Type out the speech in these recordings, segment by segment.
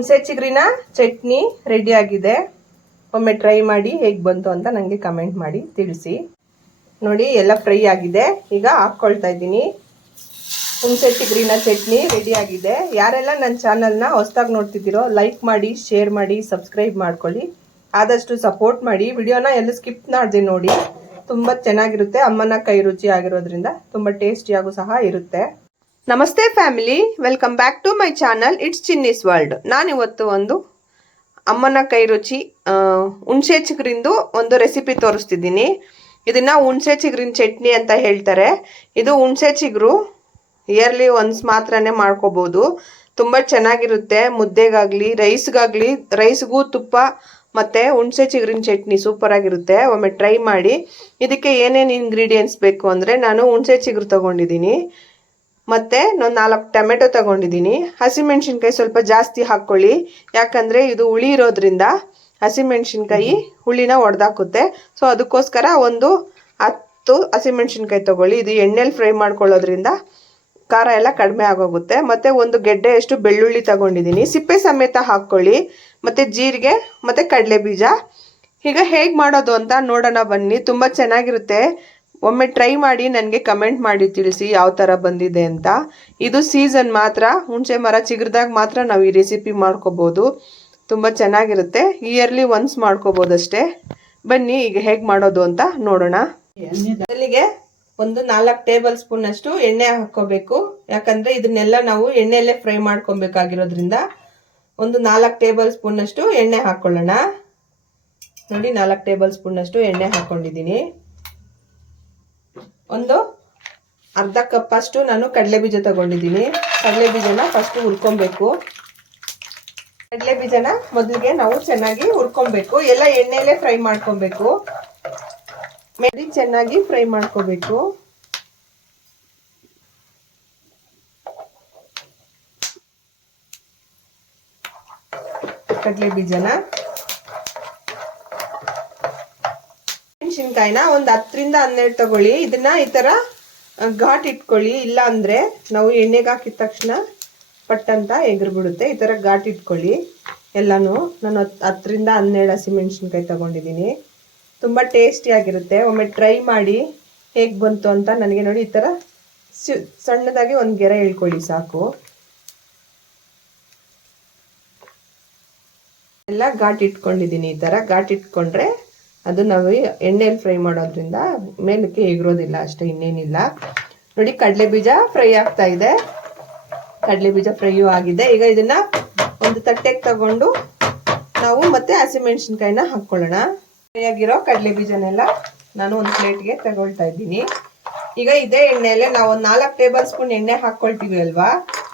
ಹುಣಸೆ ಚಿಗ್ರಿನ ಚಟ್ನಿ ರೆಡಿ ಆಗಿದೆ. ಒಮ್ಮೆ ಟ್ರೈ ಮಾಡಿ ಹೇಗೆ ಬಂತು ಅಂತ ನನಗೆ ಕಮೆಂಟ್ ಮಾಡಿ ತಿಳಿಸಿ. ನೋಡಿ, ಎಲ್ಲ ಫ್ರೈ ಆಗಿದೆ. ಈಗ ಹಾಕ್ಕೊಳ್ತಾ ಇದ್ದೀನಿ. ಹುಣಸೆ ಚಿಗ್ರಿನ ಚಟ್ನಿ ರೆಡಿ ಆಗಿದೆ. ಯಾರೆಲ್ಲ ನನ್ನ ಚಾನಲ್ನ ಹೊಸ್ದಾಗಿ ನೋಡ್ತಿದ್ದೀರೋ ಲೈಕ್ ಮಾಡಿ ಶೇರ್ ಮಾಡಿ ಸಬ್ಸ್ಕ್ರೈಬ್ ಮಾಡ್ಕೊಳ್ಳಿ. ಆದಷ್ಟು ಸಪೋರ್ಟ್ ಮಾಡಿ. ವಿಡಿಯೋನ ಎಲ್ಲೂ ಸ್ಕಿಪ್ ಮಾಡಿದೆ ನೋಡಿ. ತುಂಬ ಚೆನ್ನಾಗಿರುತ್ತೆ. ಅಮ್ಮನ ಕೈ ರುಚಿ ಆಗಿರೋದ್ರಿಂದ ತುಂಬ ಟೇಸ್ಟಿಯಾಗೂ ಸಹ ಇರುತ್ತೆ. ನಮಸ್ತೆ family, welcome back to my channel, it's Chinni's world. ನಾನು ಇವತ್ತು ಒಂದು ಅಮ್ಮನ ಕೈ ರುಚಿ ಹುಣಸೆ ಚಿಗುರಿಂದು ಒಂದು ರೆಸಿಪಿ ತೋರಿಸ್ತಿದ್ದೀನಿ. ಇದನ್ನು ಹುಣಸೆ ಚಿಗ್ರಿನ ಚಟ್ನಿ ಅಂತ ಹೇಳ್ತಾರೆ. ಇದು ಹುಣಸೆ ಚಿಗುರು ಇಯರ್ಲಿ ಒನ್ಸ್ ಮಾತ್ರನೇ ಮಾಡ್ಕೋಬೋದು. ತುಂಬ ಚೆನ್ನಾಗಿರುತ್ತೆ. ಮುದ್ದೆಗಾಗಲಿ, ರೈಸ್ಗಾಗಲಿ, ರೈಸ್ಗೂ ತುಪ್ಪ ಮತ್ತು ಹುಣಸೆ ಚಿಗ್ರಿನ ಚಟ್ನಿ ಸೂಪರಾಗಿರುತ್ತೆ. ಒಮ್ಮೆ ಟ್ರೈ ಮಾಡಿ. ಇದಕ್ಕೆ ಏನೇನು ಇಂಗ್ರೀಡಿಯೆಂಟ್ಸ್ ಬೇಕು ಅಂದರೆ ನಾನು ಹುಣಸೆ ಚಿಗುರು ತೊಗೊಂಡಿದ್ದೀನಿ. ಮತ್ತು ನಾನು ನಾಲ್ಕು ಟೊಮೆಟೊ ತಗೊಂಡಿದ್ದೀನಿ. ಹಸಿಮೆಣ್ಸಿನ್ಕಾಯಿ ಸ್ವಲ್ಪ ಜಾಸ್ತಿ ಹಾಕ್ಕೊಳ್ಳಿ ಯಾಕಂದರೆ ಇದು ಹುಳಿ ಇರೋದ್ರಿಂದ ಹಸಿಮೆಣ್ಸಿನ್ಕಾಯಿ ಹುಳಿನ ಒಡೆದಾಕುತ್ತೆ. ಸೊ ಅದಕ್ಕೋಸ್ಕರ ಒಂದು ಹತ್ತು ಹಸಿಮೆಣ್ಸಿನ್ಕಾಯಿ ತಗೊಳ್ಳಿ. ಇದು ಎಣ್ಣೆಲಿ ಫ್ರೈ ಮಾಡ್ಕೊಳ್ಳೋದ್ರಿಂದ ಖಾರ ಎಲ್ಲ ಕಡಿಮೆ ಆಗೋಗುತ್ತೆ. ಮತ್ತು ಒಂದು ಗೆಡ್ಡೆಯಷ್ಟು ಬೆಳ್ಳುಳ್ಳಿ ತಗೊಂಡಿದ್ದೀನಿ. ಸಿಪ್ಪೆ ಸಮೇತ ಹಾಕ್ಕೊಳ್ಳಿ ಮತ್ತು ಜೀರಿಗೆ ಮತ್ತು ಕಡಲೆ ಬೀಜ ಈಗ ಹೇಗೆ ಮಾಡೋದು ಅಂತ ನೋಡೋಣ ಬನ್ನಿ. ತುಂಬ ಚೆನ್ನಾಗಿರುತ್ತೆ. ಒಮ್ಮೆ ಟ್ರೈ ಮಾಡಿ ನನಗೆ ಕಮೆಂಟ್ ಮಾಡಿ ತಿಳಿಸಿ ಯಾವ ಥರ ಬಂದಿದೆ ಅಂತ. ಇದು ಸೀಸನ್ ಮಾತ್ರ. ಹುಣಸೆ ಮರ ಚಿಗುರ್ದಾಗ ಮಾತ್ರ ನಾವು ಈ ರೆಸಿಪಿ ಮಾಡ್ಕೋಬೋದು. ತುಂಬ ಚೆನ್ನಾಗಿರುತ್ತೆ. ಇಯರ್ಲಿ ಒನ್ಸ್ ಮಾಡ್ಕೋಬೋದಷ್ಟೇ. ಬನ್ನಿ, ಈಗ ಹೇಗೆ ಮಾಡೋದು ಅಂತ ನೋಡೋಣ. ಮೊದಲಿಗೆ ಒಂದು ನಾಲ್ಕು ಟೇಬಲ್ ಸ್ಪೂನ್ ಅಷ್ಟು ಎಣ್ಣೆ ಹಾಕೋಬೇಕು ಯಾಕಂದ್ರೆ ಇದನ್ನೆಲ್ಲ ನಾವು ಎಣ್ಣೆಯಲ್ಲೇ ಫ್ರೈ ಮಾಡ್ಕೊಬೇಕಾಗಿರೋದ್ರಿಂದ ಒಂದು ನಾಲ್ಕು ಟೇಬಲ್ ಸ್ಪೂನ್ ಅಷ್ಟು ಎಣ್ಣೆ ಹಾಕೊಳ್ಳೋಣ. ನೋಡಿ, ನಾಲ್ಕು ಟೇಬಲ್ ಸ್ಪೂನ್ ಅಷ್ಟು ಎಣ್ಣೆ ಹಾಕೊಂಡಿದ್ದೀನಿ. ಒಂದು ಅರ್ಧ ಕಪ್ ಅಷ್ಟು ನಾನು ಕಡಲೆ ಬೀಜ ತಗೊಂಡಿದ್ದೀನಿ. ಕಡಲೆ ಬೀಜನ ಫಸ್ಟ್ ಹುರ್ಕೊಬೇಕು. ಕಡಲೆ ಬೀಜನ ಮೊದಲಿಗೆ ನಾವು ಚೆನ್ನಾಗಿ ಹುರ್ಕೊಬೇಕು. ಎಲ್ಲ ಎಣ್ಣೆಲೆ ಫ್ರೈ ಮಾಡ್ಕೊಬೇಕು. ಮೇಡಿ ಚೆನ್ನಾಗಿ ಫ್ರೈ ಮಾಡ್ಕೋಬೇಕು. ಕಡಲೆ ಬೀಜನ ಮೆಣಸಿನ್ಕಾಯಿನ ಒಂದು ಹತ್ತರಿಂದ ಹನ್ನೆರಡು ತಗೊಳ್ಳಿ. ಇದನ್ನ ಈ ಆ, ಘಾಟ್ ಇಟ್ಕೊಳ್ಳಿ. ಇಲ್ಲ ಅಂದ್ರೆ ನಾವು ಎಣ್ಣೆಗೆ ಹಾಕಿದ ತಕ್ಷಣ ಪಟ್ಟಂತ ಎಗ್ರು ಬಿಡುತ್ತೆ ಈ ತರ ಘಾಟ್ ಇಟ್ಕೊಳ್ಳಿ. ಎಲ್ಲಾನು ನಾನು ಹತ್ತು ಹತ್ತರಿಂದ ಹನ್ನೆರಡು ಹಸಿಮೆಣ್ಸಿನ್ಕಾಯಿ ತಗೊಂಡಿದ್ದೀನಿ ತುಂಬ ಟೇಸ್ಟಿಯಾಗಿರುತ್ತೆ ಒಮ್ಮೆ ಟ್ರೈ ಮಾಡಿ ಹೇಗೆ ಬಂತು ಅಂತ ನನಗೆ ನೋಡಿ ಈ ಥರ ಸಣ್ಣದಾಗಿ ಒಂದು ಗೆರೆ ಇಳ್ಕೊಳ್ಳಿ ಸಾಕು. ಎಲ್ಲ ಘಾಟ್ ಇಟ್ಕೊಂಡಿದ್ದೀನಿ ಈ ಥರ ಘಾಟ್ ಇಟ್ಕೊಂಡ್ರೆ ಅದು ನಾವು ಎಣ್ಣೆಲಿ ಫ್ರೈ ಮಾಡೋದ್ರಿಂದ ಮೇಲಕ್ಕೆ ಎಗರೋದಿಲ್ಲ ಅಷ್ಟೇ ಇನ್ನೇನಿಲ್ಲ. ನೋಡಿ, ಕಡಲೆ ಬೀಜ ಫ್ರೈ ಆಗ್ತಾ ಇದೆ. ಕಡಲೆ ಬೀಜ ಫ್ರೈಯೂ ಆಗಿದೆ. ಈಗ ಇದನ್ನ ಒಂದು ತಟ್ಟೆಗೆ ತಗೊಂಡು ನಾವು ಮತ್ತೆ ಹಸಿಮೆಣಸಿನ್ಕಾಯಿನ ಹಾಕ್ಕೊಳ್ಳೋಣ. ಫ್ರೈ ಆಗಿರೋ ಕಡಲೆ ಬೀಜನೆಲ್ಲ ನಾನು ಒಂದು ಪ್ಲೇಟ್ಗೆ ತಗೊಳ್ತಾ ಇದ್ದೀನಿ. ಈಗ ಇದೇ ಎಣ್ಣೆಯಲ್ಲೇ ನಾವು ಒಂದು ನಾಲ್ಕು ಟೇಬಲ್ ಸ್ಪೂನ್ ಎಣ್ಣೆ ಹಾಕ್ಕೊಳ್ತೀವಿ ಅಲ್ವಾ?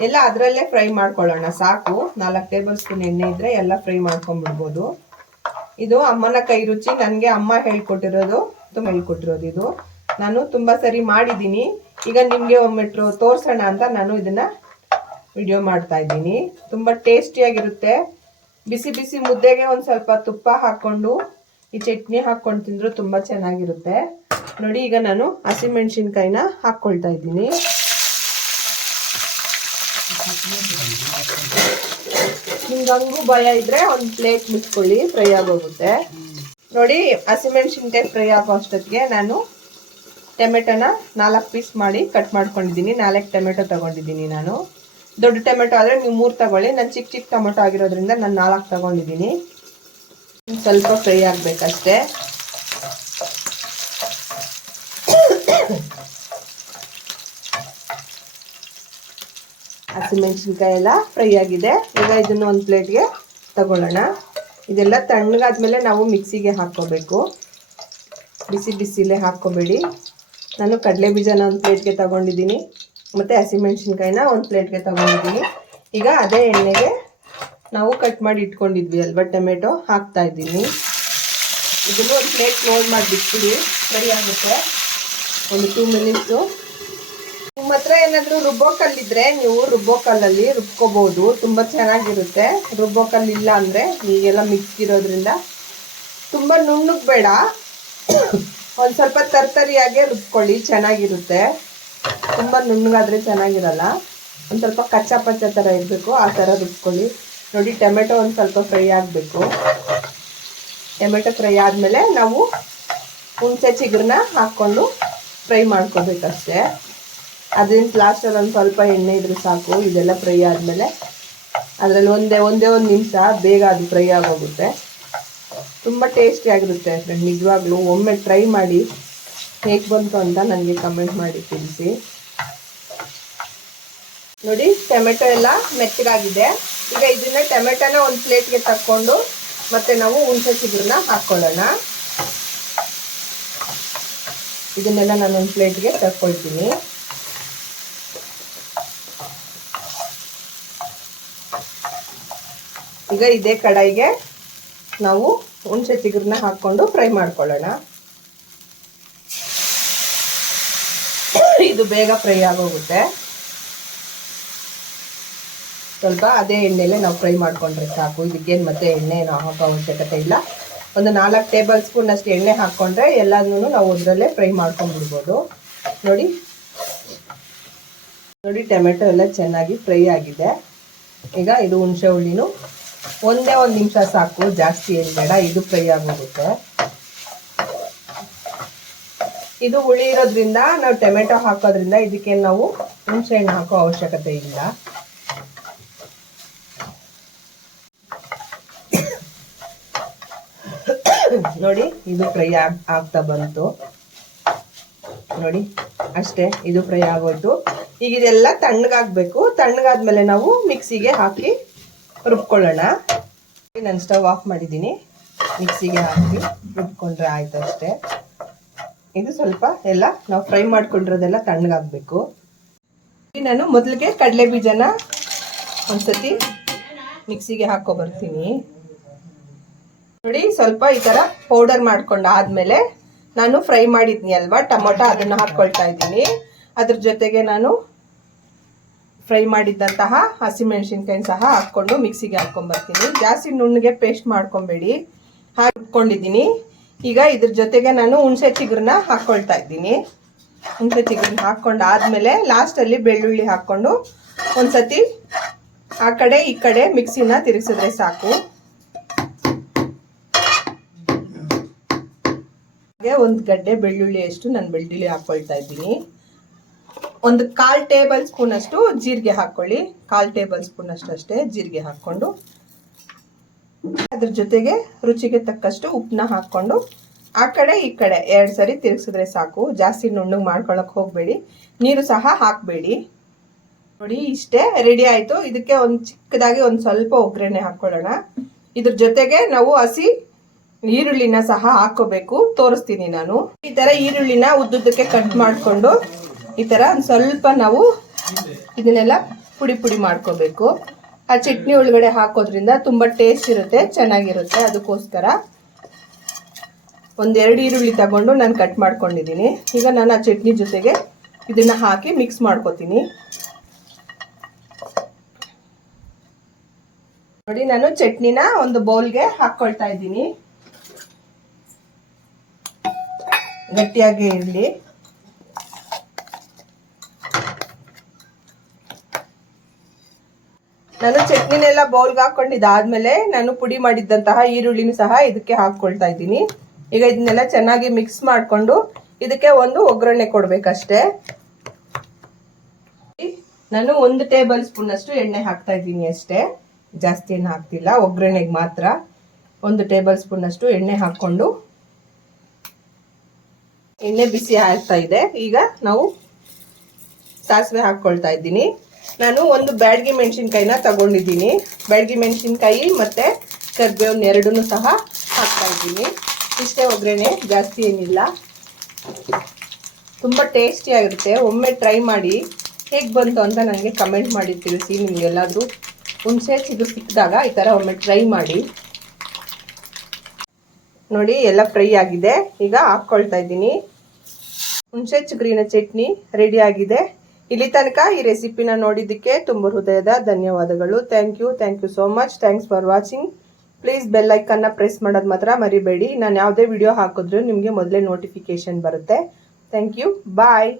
ಎಲ್ಲ ಅದರಲ್ಲೇ ಫ್ರೈ ಮಾಡ್ಕೊಳ್ಳೋಣ, ಸಾಕು. ನಾಲ್ಕು ಟೇಬಲ್ ಸ್ಪೂನ್ ಎಣ್ಣೆ ಇದ್ರೆ ಎಲ್ಲ ಫ್ರೈ ಮಾಡ್ಕೊಂಡ್ಬಿಡ್ಬೋದು. ಇದು ಅಮ್ಮನ ಕೈ ರುಚಿ, ನನಗೆ ಅಮ್ಮ ಹೇಳ್ಕೊಟ್ಟಿರೋದು, ತುಂಬ ಹೇಳ್ಕೊಟ್ಟಿರೋದು ಇದು. ನಾನು ತುಂಬ ಸರಿ ಮಾಡಿದ್ದೀನಿ. ಈಗ ನಿಮಗೆ ಒಮ್ಮೆ ತೋರಿಸೋಣ ತೋರ್ಸೋಣ ಅಂತ ನಾನು ಇದನ್ನ ವಿಡಿಯೋ ಮಾಡ್ತಾ ಇದ್ದೀನಿ. ತುಂಬ ಟೇಸ್ಟಿಯಾಗಿರುತ್ತೆ. ಬಿಸಿ ಬಿಸಿ ಮುದ್ದೆಗೆ ಒಂದು ಸ್ವಲ್ಪ ತುಪ್ಪ ಹಾಕ್ಕೊಂಡು, ಈ ಚಟ್ನಿ ಹಾಕ್ಕೊಂಡು ತಿಂದ್ರು ತುಂಬ ಚೆನ್ನಾಗಿರುತ್ತೆ. ನೋಡಿ, ಈಗ ನಾನು ಹಸಿಮೆಣಸಿನ್ಕಾಯಿನ ಹಾಕ್ಕೊಳ್ತಾ ಇದ್ದೀನಿ. ನಿಮ್ಗೆ ಹಂಗೂ ಭಯ ಇದ್ರೆ ಒಂದು ಪ್ಲೇಟ್ ಮುಚ್ಕೊಳ್ಳಿ ಫ್ರೈ ಆಗೋಗುತ್ತೆ. ನೋಡಿ, ಹಸಿಮೆಣಸಿನ್ಕಾಯಿ ಫ್ರೈ ಆಗೋ ಅಷ್ಟೊತ್ತಿಗೆ ನಾನು ಟೊಮೆಟೊನ ನಾಲ್ಕು ಪೀಸ್ ಮಾಡಿ ಕಟ್ ಮಾಡ್ಕೊಂಡಿದ್ದೀನಿ. ನಾಲ್ಕು ಟೊಮೆಟೊ ತಗೊಂಡಿದ್ದೀನಿ ನಾನು. ದೊಡ್ಡ ಟೊಮೆಟೊ ಆದರೆ ನೀವು ಮೂರು ತಗೊಳ್ಳಿ. ನಾನು ಚಿಕ್ಕ ಚಿಕ್ಕ ಟೊಮೆಟೊ ಆಗಿರೋದ್ರಿಂದ ನಾನು ನಾಲ್ಕು ತಗೊಂಡಿದ್ದೀನಿ. ಸ್ವಲ್ಪ ಫ್ರೈ ಆಗಬೇಕಷ್ಟೇ. ಹಸಿಮೆಣಸಿನ್ಕಾಯಿ ಎಲ್ಲ ಫ್ರೈ ಆಗಿದೆ ಈಗ ಇದನ್ನು ಒಂದು ಪ್ಲೇಟ್ಗೆ ತಗೊಳ್ಳೋಣ. ಇದೆಲ್ಲ ತಣ್ಣಗಾದ್ಮೇಲೆ ನಾವು ಮಿಕ್ಸಿಗೆ ಹಾಕ್ಕೋಬೇಕು. ಬಿಸಿ ಬಿಸಿಲೇ ಹಾಕ್ಕೋಬೇಡಿ. ನಾನು ಕಡಲೆ ಬೀಜನ ಒಂದು ಪ್ಲೇಟ್ಗೆ ತಗೊಂಡಿದ್ದೀನಿ. ಮತ್ತು ಹಸಿಮೆಣಸಿನ್ಕಾಯಿನ ಒಂದು ಪ್ಲೇಟ್ಗೆ ತಗೊಂಡಿದ್ದೀನಿ. ಈಗ ಅದೇ ಎಣ್ಣೆಗೆ ನಾವು ಕಟ್ ಮಾಡಿ ಇಟ್ಕೊಂಡಿದ್ವಿ ಅಲ್ವಾ ಟೊಮೆಟೊ ಹಾಕ್ತಾ ಇದ್ದೀನಿ. ಇದನ್ನು ಒಂದು ಪ್ಲೇಟ್ ನೋಡ್ ಮಾಡಿ ಬಿಟ್ಬಿಡಿ ಸರಿ ಆಗುತ್ತೆ. ಒಂದು ಟೂ ಮಿನಿಟ್ಸು ನಿಮ್ಮ ಹತ್ರ ಏನಾದರೂ ರುಬ್ಬೋ ಕಲ್ಲಿದ್ರೆ ನೀವು ರುಬ್ಬೋ ಕಲ್ಲಲ್ಲಿ ರುಬ್ಕೋಬಹುದು ತುಂಬ ಚೆನ್ನಾಗಿರುತ್ತೆ. ರುಬ್ಬೋ ಕಲ್ಲು ಇಲ್ಲ ಅಂದರೆ ಈಗೆಲ್ಲ ಮಿಕ್ಸ್ ಇರೋದ್ರಿಂದ. ತುಂಬ ನುಣ್ಣಗೆ ಬೇಡ ಒಂದು ಸ್ವಲ್ಪ ತರ್ತರಿಯಾಗೆ ರುಬ್ಕೊಳ್ಳಿ, ಚೆನ್ನಾಗಿರುತ್ತೆ. ತುಂಬ ನುಣ್ಣಗಾದ್ರೆ ಚೆನ್ನಾಗಿರಲ್ಲ. ಒಂದು ಸ್ವಲ್ಪ ಕಚ್ಚಾ ಪಚ್ಚ ಥರ ಇರಬೇಕು, ಆ ಥರ ರುಬ್ಕೊಳ್ಳಿ. ನೋಡಿ, ಟೊಮೆಟೊ ಒಂದು ಸ್ವಲ್ಪ ಫ್ರೈ ಆಗಬೇಕು. ಟೊಮೆಟೊ ಫ್ರೈ ಆದಮೇಲೆ ನಾವು ಹುಣಸೆ ಚಿಗುರನ್ನ ಹಾಕ್ಕೊಂಡು ಫ್ರೈ ಮಾಡ್ಕೋಬೇಕಷ್ಟೇ. ಅದರಿಂದ ಲಾಸ್ಟಲ್ಲಿ ಒಂದು ಸ್ವಲ್ಪ ಎಣ್ಣೆ ಇದ್ರೆ ಸಾಕು, ಇದೆಲ್ಲ ಫ್ರೈ ಆದಮೇಲೆ ಅದರಲ್ಲಿ ಒಂದೇ ಒಂದೇ ಒಂದು ನಿಮಿಷ ಬೇಗ ಅದು ಫ್ರೈ ಆಗೋಗುತ್ತೆ. ತುಂಬ ಟೇಸ್ಟಿಯಾಗಿರುತ್ತೆ ಫ್ರೆಂಡ್ ನಿಜವಾಗ್ಲೂ ಒಮ್ಮೆ ಟ್ರೈ ಮಾಡಿ ಹೇಗೆ ಬಂತು ಅಂತ ನನಗೆ ಕಮೆಂಟ್ ಮಾಡಿ ತಿಳಿಸಿ. ನೋಡಿ, ಟೊಮೆಟೊ ಎಲ್ಲ ಮೆತ್ತಗಾಗಿದೆ. ಈಗ ಇದನ್ನ ಟೊಮೆಟೊನ ಒಂದು ಪ್ಲೇಟ್ಗೆ ತಕ್ಕೊಂಡು ಮತ್ತೆ ನಾವು ಹುಣಸೆ ಚಿಗುರನ್ನ ಹಾಕ್ಕೊಳ್ಳೋಣ ಇದನ್ನೆಲ್ಲ ನಾನು ಒಂದು ಪ್ಲೇಟ್ಗೆ ತಕ್ಕೊಳ್ತೀನಿ. ಈಗ ಇದೇ ಕಡಾಯಿಗೆ ನಾವು ಹುಣಸೆ ಚಿಗುರನ್ನ ಹಾಕ್ಕೊಂಡು ಫ್ರೈ ಮಾಡ್ಕೊಳ್ಳೋಣ. ಇದು ಬೇಗ ಫ್ರೈ ಆಗೋಗುತ್ತೆ. ಸ್ವಲ್ಪ ಅದೇ ಎಣ್ಣೆಲೆ ನಾವು ಫ್ರೈ ಮಾಡ್ಕೊಂಡ್ರೆ ಸಾಕು. ಇದಕ್ಕೇನು ಮತ್ತೆ ಎಣ್ಣೆ ನಾವು ಹಾಕೋ ಅವಶ್ಯಕತೆ ಇಲ್ಲ. ಒಂದು ನಾಲ್ಕು ಟೇಬಲ್ ಸ್ಪೂನ್ ಅಷ್ಟು ಎಣ್ಣೆ ಹಾಕ್ಕೊಂಡ್ರೆ ಎಲ್ಲದನ್ನೂ ನಾವು ಅದರಲ್ಲೇ ಫ್ರೈ ಮಾಡ್ಕೊಂಡ್ಬಿಡ್ಬೋದು. ನೋಡಿ. ನೋಡಿ, ಟೊಮೆಟೊ ಎಲ್ಲ ಚೆನ್ನಾಗಿ ಫ್ರೈ ಆಗಿದೆ. ಈಗ ಇದು ಹುಣಸೆ ಹುಳಿನೂ ಒಂದೇ ಒಂದು ನಿಮಿಷ ಸಾಕು, ಜಾಸ್ತಿ ಏನು ಬೇಡ, ಇದು ಫ್ರೈ ಆಗೋಗುತ್ತೆ. ಇದು ಹುಳಿ ಇರೋದ್ರಿಂದ ನಾವು ಟೊಮೆಟೊ ಹಾಕೋದ್ರಿಂದ ಇದಕ್ಕೆ ನಾವು ಹುಣಸೆ ಹಣ್ಣು ಹಾಕೋ ಅವಶ್ಯಕತೆ ಇಲ್ಲ. ನೋಡಿ, ಇದು ಫ್ರೈ ಆಗ್ ಆಗ್ತಾ ಬಂತು. ನೋಡಿ, ಅಷ್ಟೇ, ಇದು ಫ್ರೈ ಆಗೋಯ್ತು. ಈಗ ಇದೆಲ್ಲ ತಣ್ಣಗಾಗಬೇಕು. ತಣ್ಣಗಾದ್ಮೇಲೆ ನಾವು ಮಿಕ್ಸಿಗೆ ಹಾಕಿ ರುಬ್ಕೊಳ್ಳೋಣ. ನಾನು ಸ್ಟವ್ ಆಫ್ ಮಾಡಿದ್ದೀನಿ. ಮಿಕ್ಸಿಗೆ ಹಾಕಿ ರುಬ್ಕೊಂಡ್ರೆ ಆಯ್ತು ಅಷ್ಟೇ. ಇದು ಸ್ವಲ್ಪ ಎಲ್ಲ ನಾವು ಫ್ರೈ ಮಾಡ್ಕೊಂಡಿರೋದೆಲ್ಲ ತಣ್ಣಗಾಗಬೇಕು. ನಾನು ಮೊದಲಿಗೆ ಕಡಲೆ ಬೀಜನ ಒಂದ್ಸತಿ ಮಿಕ್ಸಿಗೆ ಹಾಕೋ ಬರ್ತೀನಿ. ನೋಡಿ, ಸ್ವಲ್ಪ ಈ ಥರ ಪೌಡರ್ ಮಾಡ್ಕೊಂಡು ಆದಮೇಲೆ ನಾನು ಫ್ರೈ ಮಾಡಿದ್ನಿ ಅಲ್ವಾ, ಟೊಮೊಟೊ ಅದನ್ನು ಹಾಕ್ಕೊಳ್ತಾ ಇದ್ದೀನಿ. ಅದ್ರ ಜೊತೆಗೆ ನಾನು ಫ್ರೈ ಮಾಡಿದ್ದಂತಹ ಹಸಿಮೆಣಸಿನ್ಕಾಯಿ ಸಹ ಹಾಕ್ಕೊಂಡು ಮಿಕ್ಸಿಗೆ ಹಾಕ್ಕೊಂಬರ್ತೀನಿ ಜಾಸ್ತಿ ನುಣ್ಣಗೆ ಪೇಸ್ಟ್ ಮಾಡ್ಕೊಬೇಡಿ. ಹಾಕೊಂಡಿದ್ದೀನಿ. ಈಗ ಇದ್ರ ಜೊತೆಗೆ ನಾನು ಹುಣಸೆ ಚಿಗುರನ್ನ ಹಾಕ್ಕೊಳ್ತಾ ಇದ್ದೀನಿ. ಹುಣಸೆ ಚಿಗುರನ್ನ ಆದಮೇಲೆ ಲಾಸ್ಟಲ್ಲಿ ಬೆಳ್ಳುಳ್ಳಿ ಹಾಕ್ಕೊಂಡು ಒಂದ್ಸತಿ ಆ ಕಡೆ ಈ ಕಡೆ ಮಿಕ್ಸಿನ ತಿರುಗಿಸಿದ್ರೆ ಸಾಕು. ಹಾಗೆ ಒಂದು ಗಡ್ಡೆ ಬೆಳ್ಳುಳ್ಳಿ ಅಷ್ಟು ನಾನು ಬೆಳ್ಳುಳ್ಳಿ ಹಾಕ್ಕೊಳ್ತಾ ಇದ್ದೀನಿ. ಒಂದು ಕಾಲ್ ಟೇಬಲ್ ಸ್ಪೂನ್ ಅಷ್ಟು ಜೀರಿಗೆ ಹಾಕ್ಕೊಳ್ಳಿ ಕಾಲು ಟೇಬಲ್ ಸ್ಪೂನ್ ಅಷ್ಟು ಅಷ್ಟೇ ಜೀರಿಗೆ ಹಾಕ್ಕೊಂಡು. ಅದ್ರ ಜೊತೆಗೆ ರುಚಿಗೆ ತಕ್ಕಷ್ಟು ಉಪ್ಪನ್ನ ಹಾಕ್ಕೊಂಡು. ಆ ಕಡೆ ಈ ಕಡೆ ಎರಡು ಸರಿ ತಿರುಗಿಸಿದ್ರೆ ಸಾಕು. ಜಾಸ್ತಿ ನುಣ್ಣಗೆ ಮಾಡ್ಕೊಳಕ್ ಹೋಗಬೇಡಿ. ನೀರು ಸಹ ಹಾಕಬೇಡಿ. ನೋಡಿ, ಇಷ್ಟೇ ರೆಡಿ ಆಯಿತು. ಇದಕ್ಕೆ ಒಂದು ಚಿಕ್ಕದಾಗಿ ಒಂದು ಸ್ವಲ್ಪ ಒಗ್ಗರಣೆ ಹಾಕ್ಕೊಳ್ಳೋಣ ಇದ್ರ ಜೊತೆಗೆ ನಾವು ಹಸಿ ಈರುಳ್ಳಿನ ಸಹ ಹಾಕೋಬೇಕು. ತೋರಿಸ್ತೀನಿ ನಾನು. ಈ ತರ ಈರುಳ್ಳಿನ ಉದ್ದುದ್ದಕ್ಕೆ ಕಟ್ ಮಾಡಿಕೊಂಡು ಈ ತರ ಒಂದು ಸ್ವಲ್ಪ ನಾವು ಇದನ್ನೆಲ್ಲ ಪುಡಿ ಪುಡಿ ಮಾಡ್ಕೋಬೇಕು. ಆ ಚಟ್ನಿ ಒಳಗಡೆ ಹಾಕೋದ್ರಿಂದ ತುಂಬಾ ಟೇಸ್ಟ್ ಇರುತ್ತೆ, ಚೆನ್ನಾಗಿರುತ್ತೆ. ಅದಕ್ಕೋಸ್ಕರ ಒಂದೆರಡು ಈರುಳ್ಳಿ ತಗೊಂಡು ನಾನು ಕಟ್ ಮಾಡ್ಕೊಂಡಿದ್ದೀನಿ. ಈಗ ನಾನು ಆ ಚಟ್ನಿ ಜೊತೆಗೆ ಇದನ್ನ ಹಾಕಿ ಮಿಕ್ಸ್ ಮಾಡ್ಕೋತೀನಿ. ನೋಡಿ, ನಾನು ಚಟ್ನಿನ ಒಂದು ಬೌಲ್ಗೆ ಹಾಕ್ಕೊಳ್ತಾ ಇದ್ದೀನಿ. ಗಟ್ಟಿಯಾಗಿ ಇರಲಿ. ನಾನು ಚಟ್ನಿನೆಲ್ಲ ಬೌಲ್ಗೆ ಹಾಕೊಂಡಿದ್ದಾದ್ಮೇಲೆ ನಾನು ಪುಡಿ ಮಾಡಿದ್ದಂತಹ ಈರುಳ್ಳಿನೂ ಸಹ ಇದಕ್ಕೆ ಹಾಕ್ಕೊಳ್ತಾ ಇದ್ದೀನಿ. ಈಗ ಇದನ್ನೆಲ್ಲ ಚೆನ್ನಾಗಿ ಮಿಕ್ಸ್ ಮಾಡಿಕೊಂಡು ಇದಕ್ಕೆ ಒಂದು ಒಗ್ಗರಣೆ ಕೊಡಬೇಕಷ್ಟೆ. ನಾನು ಒಂದು ಟೇಬಲ್ ಸ್ಪೂನ್ ಅಷ್ಟು ಎಣ್ಣೆ ಹಾಕ್ತಾ ಇದ್ದೀನಿ ಅಷ್ಟೇ. ಜಾಸ್ತಿ ಏನು ಹಾಕ್ತಿಲ್ಲ, ಒಗ್ಗರಣೆಗೆ ಮಾತ್ರ. ಒಂದು ಟೇಬಲ್ ಸ್ಪೂನ್ ಅಷ್ಟು ಎಣ್ಣೆ ಹಾಕ್ಕೊಂಡು ಎಣ್ಣೆ ಬಿಸಿ ಆಗ್ತಾ ಇದೆ. ಈಗ ನಾವು ಸಾಸಿವೆ ಹಾಕ್ಕೊಳ್ತಾ ಇದ್ದೀನಿ. ನಾನು ಒಂದು ಬ್ಯಾಡ್ಗಿ ಮೆಣಸಿನ್ಕಾಯಿನ ತಗೊಂಡಿದ್ದೀನಿ. ಬ್ಯಾಡ್ಗಿ ಮೆಣಸಿನ್ಕಾಯಿ ಮತ್ತು ಕರ್ಬೇವನ್ನ ಎರಡನ್ನೂ ಸಹ ಹಾಕ್ತಾ ಇದ್ದೀನಿ. ಇಷ್ಟೇ ಒಗ್ಗರಣೆ ಜಾಸ್ತಿ ಏನಿಲ್ಲ. ತುಂಬ ಟೇಸ್ಟಿಯಾಗಿರುತ್ತೆ ಒಮ್ಮೆ ಟ್ರೈ ಮಾಡಿ ಹೇಗೆ ಬಂತು ಅಂತ ನನಗೆ ಕಮೆಂಟ್ ಮಾಡಿ ತಿಳಿಸಿ ನಿಮಗೆಲ್ಲಾದರೂ. ಹುಣಸೆ ಸಿಗು ಸಿಕ್ಕಿದಾಗ ಈ ಥರ ಒಮ್ಮೆ ಟ್ರೈ ಮಾಡಿ. ನೋಡಿ, ಎಲ್ಲ ಫ್ರೈ ಆಗಿದೆ. ಈಗ ಹಾಕ್ಕೊಳ್ತಾ ಇದ್ದೀನಿ. ಹುಣಸೆ ಚಿಗುರಿನ ಚಟ್ನಿ ರೆಡಿ ಆಗಿದೆ. ಇಲ್ಲಿ ತನಕ ಈ ರೆಸಿಪಿನ ನೋಡಿದ್ದಕ್ಕೆ ತುಂಬ ಹೃದಯದ ಧನ್ಯವಾದಗಳು. Thank you thank you so much thanks for watching please bell ಐಕನ್ನ press ಮಾಡೋದು ಮಾತ್ರ ಮರಿಬೇಡಿ. ನಾನು ಯಾವುದೇ ವಿಡಿಯೋ ಹಾಕಿದ್ರು ನಿಮಗೆ ಮೊದಲೇ ನೋಟಿಫಿಕೇಶನ್ ಬರುತ್ತೆ. Thank you bye